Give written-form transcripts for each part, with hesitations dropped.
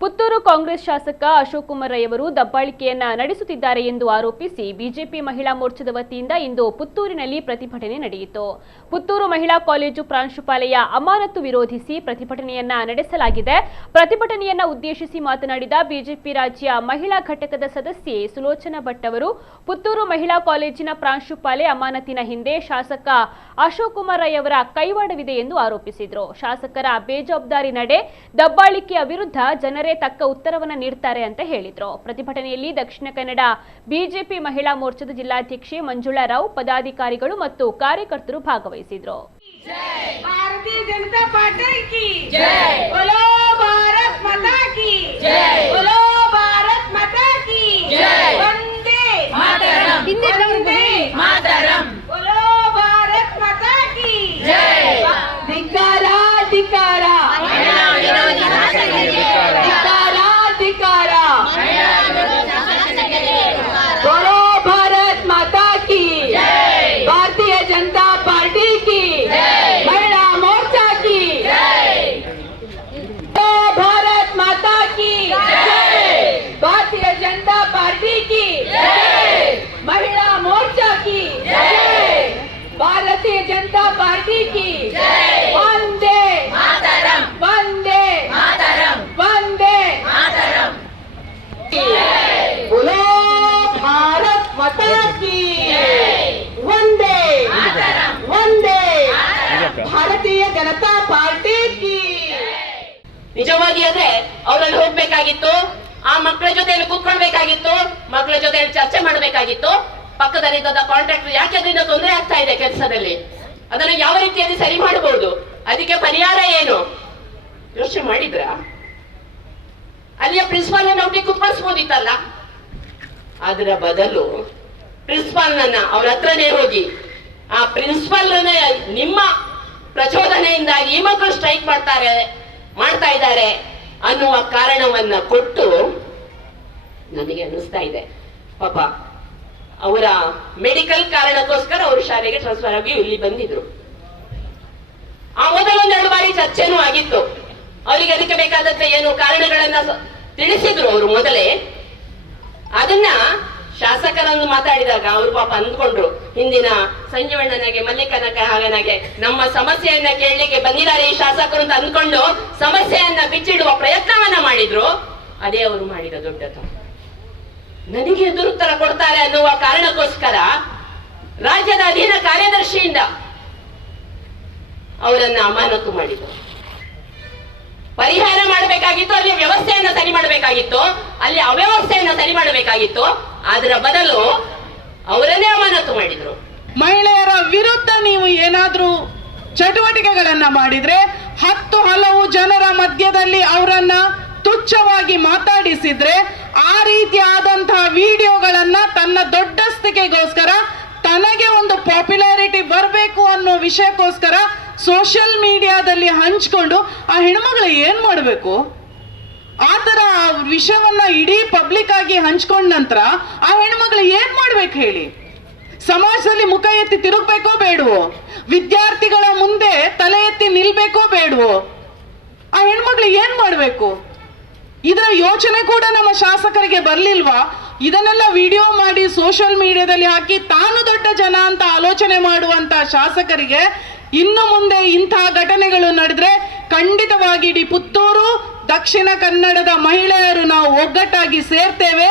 ಪುತ್ತೂರು ಕಾಂಗ್ರೆಸ್ ಶಾಸಕ ಅಶೋಕ್ ಕುಮಾರ್ ರೈ ಅವರು ದಬ್ಬಾಳಿಕೆಯನ್ನ ನಡೆಸುತ್ತಿದ್ದಾರೆ ಎಂದು ಆರೋಪಿಸಿ ಬಿಜೆಪಿ ಮಹಿಳಾ ಮೋರ್ಚಾದ ವತಿಯಿಂದ ಇಂದು ಪುತ್ತೂರಿನಲ್ಲಿ ಪ್ರತಿಭಟನೆ ನಡೆಯಿತು. ಪುತ್ತೂರು ಮಹಿಳಾ ಕಾಲೇಜು ಪ್ರಾಂಶುಪಾಲೆಯ ಅಮಾನತು ವಿರೋಧಿಸಿ ಪ್ರತಿಭಟನೆಯನ್ನ ನಡೆಸಲಾಗಿದೆ. ಪ್ರತಿಭಟನೆಯನ್ನ ಉದ್ದೇಶಿಸಿ ಮಾತನಾಡಿದ ಬಿಜೆಪಿ ರಾಜ್ಯ ಮಹಿಳಾ ಘಟಕದ ಸದಸ್ಯೆ ಸುಲೋಚನಾ ಭಟ್ ಅವರು, ಪುತ್ತೂರು ಮಹಿಳಾ ಕಾಲೇಜಿನ ಪ್ರಾಂಶುಪಾಲೆ ಅಮಾನತಿನ ಹಿಂದೆ ಶಾಸಕ ಅಶೋಕ್ ಕುಮಾರ್ ರೈ ಅವರ ಕೈವಾಡವಿದೆ ಎಂದು ಆರೋಪಿಸಿದರು. ಶಾಸಕರ ಬೇಜವಾಬ್ದಾರಿ ನಡೆ, ದಬ್ಬಾಳಿಕೆಯ ವಿರುದ್ಧ ಜನರೇ ತಕ್ಕ ಉತ್ತರವನ್ನು ನೀಡುತ್ತಾರೆ ಅಂತ ಹೇಳಿದ್ರು. ಪ್ರತಿಭಟನೆಯಲ್ಲಿ ದಕ್ಷಿಣ ಕನ್ನಡ ಬಿಜೆಪಿ ಮಹಿಳಾ ಮೋರ್ಚಾದ ಜಿಲ್ಲಾಧ್ಯಕ್ಷೆ ಮಂಜುಳಾ ರಾವ್, ಪದಾಧಿಕಾರಿಗಳು ಮತ್ತು ಕಾರ್ಯಕರ್ತರು ಭಾಗವಹಿಸಿದ್ರು. भारतीय जनता पार्टी की जय, बोलो भारत माता की जय, बोलो भारत माता की जय, वंदे मातरम, वंदे मातरम, बोलो भारत माता की जय. धिक्कारा धिक्कारा महिला विरोधी शासकರಿಗೆ धिक्कारा धिक्कारा महिला विरोधी शासಕರಿಗೆ बोलो भारत माता की जय, भारतीय जनता पार्टी की जय, महिला मोर्चा की जय, भारत माता की जय, भारतीय जनता पार्टी की जय, महिला मोर्चा की जय, भारतीय जनता पार्टी की जय, वंदे मातरम, वंदे मातरम, वंदे मातरम, बोलो भारत माता की वंदे मातरम, वंदे ಭಾರತೀಯ ಜನತಾ ಪಾರ್ಟಿ ಕಿ. ನಿಜವಾಗಿ ಅಂದ್ರೆ ಅವರಲ್ಲಿ ಹೋಗ್ಬೇಕಾಗಿತ್ತು, ಆ ಮಕ್ಕಳ ಜೊತೆಯಲ್ಲಿ ಕೂತ್ಕೊಳ್ಬೇಕಾಗಿತ್ತು, ಮಕ್ಕಳ ಜೊತೆಯಲ್ಲಿ ಚರ್ಚೆ ಮಾಡಬೇಕಾಗಿತ್ತು. ಪಕ್ಕದಲ್ಲಿದ್ದ ಕಾಂಟ್ರಾಕ್ಟರ್ ಯಾಕೆ ಅದರಿಂದ ತೊಂದರೆ ಆಗ್ತಾ ಇದೆ ಕೆಲಸದಲ್ಲಿ, ಅದನ್ನು ಯಾವ ರೀತಿಯಲ್ಲಿ ಸರಿ ಮಾಡಬಹುದು, ಅದಕ್ಕೆ ಪರಿಹಾರ ಏನು ಯೋಚನೆ ಮಾಡಿದ್ರ? ಅಲ್ಲಿಯ ಪ್ರಿನ್ಸಿಪಾಲ್ ನಮಗೆ ಕೂತ್ಕೊಳಿಸಬಹುದಿತ್ತಲ್ಲ. ಅದರ ಬದಲು ಪ್ರಿನ್ಸಿಪಾಲ್ ನನ್ನ ಅವ್ರ ಹತ್ರನೇ ಹೋಗಿ ಆ ಪ್ರಿನ್ಸಿಪಾಲ್ ನಿಮ್ಮ ಪ್ರಚೋದನೆಯಿಂದಾಗಿ ಈ ಮಕ್ಕಳು ಸ್ಟ್ರೈಕ್ ಮಾಡ್ತಾ ಇದ್ದಾರೆ ಅನ್ನುವ ಕಾರಣವನ್ನ ಕೊಟ್ಟು ನನಗೆ ಅನಿಸ್ತಾ ಇದೆ ಪಾಪ ಅವರ ಮೆಡಿಕಲ್ ಕಾರಣಕ್ಕೋಸ್ಕರ ಅವರು ಶಾಲೆಗೆ ಟ್ರಾನ್ಸ್ಫರ್ ಆಗಿ ಇಲ್ಲಿ ಬಂದಿದ್ರು. ಆ ಮೊದಲೊಂದೆರಡು ಬಾರಿ ಚರ್ಚೆನೂ ಆಗಿತ್ತು. ಅವರಿಗೆ ಅದಕ್ಕೆ ಬೇಕಾದಂತೆ ಏನು ಕಾರಣಗಳನ್ನ ತಿಳಿಸಿದ್ರು ಅವರು ಮೊದಲೇ. ಅದನ್ನ ಶಾಸಕರನ್ನು ಮಾತಾಡಿದಾಗ ಅವರು ಪಾಪ ಅಂದ್ಕೊಂಡ್ರು, ಹಿಂದಿನ ಸಂಜೀವಣ್ಣನಿಗೆ ಮಲ್ಲಿಕನಗೆ ನಮ್ಮ ಸಮಸ್ಯೆಯನ್ನ ಕೇಳಲಿಕ್ಕೆ ಬಂದಿದ್ದಾರೆ ಈ ಶಾಸಕರು ಅಂತ ಅಂದ್ಕೊಂಡು ಸಮಸ್ಯೆಯನ್ನ ಬಿಚ್ಚಿಡುವ ಪ್ರಯತ್ನವನ್ನ ಮಾಡಿದ್ರು. ಅದೇ ಅವರು ಮಾಡಿದ ದೊಡ್ಡ ತಪ್ಪು. ನನಗೆ ಎದುರುತ್ತರ ಕೊಡ್ತಾರೆ ಅನ್ನುವ ಕಾರಣಕ್ಕೋಸ್ಕರ ರಾಜ್ಯದ ಅಧೀನ ಕಾರ್ಯದರ್ಶಿಯಿಂದ ಅವರನ್ನ ಅಮಾನತು ಮಾಡಿದ್ರು. ಪರಿಹಾರ ಮಾಡಬೇಕಾಗಿತ್ತು, ಅಲ್ಲಿ ವ್ಯವಸ್ಥೆಯನ್ನ ಸರಿ ಮಾಡಬೇಕಾಗಿತ್ತು, ಅಲ್ಲಿ ಅವ್ಯವಸ್ಥೆಯನ್ನ ಸರಿ ಮಾಡಬೇಕಾಗಿತ್ತು. ಅದರ ಬದಲು ಅವರನ್ನೇ ಅಮಾನತು ಮಾಡಿದ್ರು. ಮಹಿಳೆಯರ ವಿರುದ್ಧ ನೀವು ಏನಾದ್ರೂ ಚಟುವಟಿಕೆಗಳನ್ನ ಮಾಡಿದ್ರೆ 10 ಹಲವು ಜನರ ಮಧ್ಯದಲ್ಲಿ ಅವರನ್ನ ತುಚ್ಛವಾಗಿ ಮಾತಾಡಿಸಿದ್ರೆ, ಆ ರೀತಿಯಾದಂತಹ ವಿಡಿಯೋಗಳನ್ನ ತನ್ನ ದೊಡ್ಡಸ್ತಿಕೆಗೋಸ್ಕರ, ತನಗೆ ಒಂದು ಪಾಪ್ಯುಲಾರಿಟಿ ಬರಬೇಕು ಅನ್ನೋ ವಿಷಯಕ್ಕೋಸ್ಕರ ಸೋಷಿಯಲ್ ಮೀಡಿಯಾದಲ್ಲಿ ಹಂಚ್ಕೊಂಡು ಆ ಹೆಣ್ಮಗಳು ಏನ್ ಮಾಡಬೇಕು? ಆ ತರ ವಿಷಯವನ್ನ ಇಡೀ ಪಬ್ಲಿಕ್ ಆಗಿ ಹಂಚ್ಕೊಂಡ ನಂತರ ಆ ಹೆಣ್ಮಗಳು ಏನ್ ಮಾಡ್ಬೇಕು ಹೇಳಿ? ಸಮಾಜದಲ್ಲಿ ಮುಖ ಎತ್ತಿ ತಿರುಗಬೇಕೋ ಬೇಡವೋ? ವಿದ್ಯಾರ್ಥಿಗಳ ಮುಂದೆ ತಲೆ ಎತ್ತಿ ನಿಲ್ಬೇಕೋ ಬೇಡವೋ? ಆ ಹೆಣ್ಮಗಳು ಏನ್ ಮಾಡ್ಬೇಕು? ಇದರ ಯೋಚನೆ ಕೂಡ ನಮ್ಮ ಶಾಸಕರಿಗೆ ಬರ್ಲಿಲ್ವಾ? ಇದನ್ನೆಲ್ಲ ವಿಡಿಯೋ ಮಾಡಿ ಸೋಷಿಯಲ್ ಮೀಡಿಯಾದಲ್ಲಿ ಹಾಕಿ ತಾನು ದೊಡ್ಡ ಜನ ಅಂತ ಆಲೋಚನೆ ಮಾಡುವಂತ ಶಾಸಕರಿಗೆ ಇನ್ನು ಮುಂದೆ ಇಂತಹ ಘಟನೆಗಳು ನಡೆದ್ರೆ ಖಂಡಿತವಾಗಿ ಇಡೀ ಪುತ್ತೂರು ದಕ್ಷಿಣ ಕನ್ನಡದ ಮಹಿಳೆಯರು ನಾವು ಒಗ್ಗಟ್ಟಾಗಿ ಸೇರ್ತೇವೆ.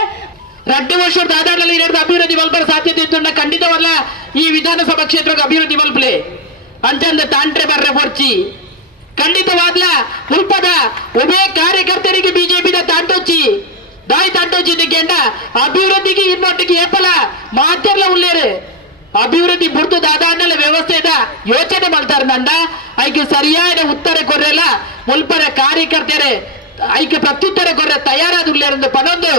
2 ವರ್ಷದ ಆಧಾರದಲ್ಲಿ ಅಭಿವೃದ್ಧಿ ಮಲ್ಪರ ಸಾಧ್ಯತೆ ಇತ್ತು. ಖಂಡಿತವಲ್ಲ ಈ ವಿಧಾನಸಭಾ ಕ್ಷೇತ್ರಕ್ಕೆ ಅಭಿವೃದ್ಧಿ ಮಲ್ಪಲೆ ಅಂತಂದ ತಾಂಟ್ರೆ ಬರ್ರೆ ಹೊರ್ಚಿ ಖಂಡಿತವಾದ್ಲ ಮುಲ್ಪದ ಒಬ್ಬೇ ಕಾರ್ಯಕರ್ತರಿಗೆ ಬಿಜೆಪಿ ತಾಂಟೊಚ್ಚಿ ದಾಯಿ ತಾಂಟೊಚ್ಚಿದ್ದಕ್ಕೆಂಡ ಅಭಿವೃದ್ಧಿಗೆ ಇನ್ನೊಟ್ಟಿಗೆ ಏಪಲ ಮಾತೆಲ್ಲ ಉಳ್ಳೇರು ಅಭಿವೃದ್ಧಿ ಬುರ್ದು ದಾದಾಂಡಲ ವ್ಯವಸ್ಥೆದ ಯೋಚನೆ ಮಾಡ್ತಾರೆ ನಂಡ ಐಕೆ ಸರಿಯಾದ ಉತ್ತರ ಕೊರ್ರೆಲ್ಲ ಮುಲ್ಪರ ಕಾರ್ಯಕರ್ತರೆ ಐಕೆ ಪ್ರತ್ಯುತ್ತರ ಕೊರ್ರೆ ತಯಾರಾದ ಉಳ್ಳೇರೆಂದು ಪನೊಂದು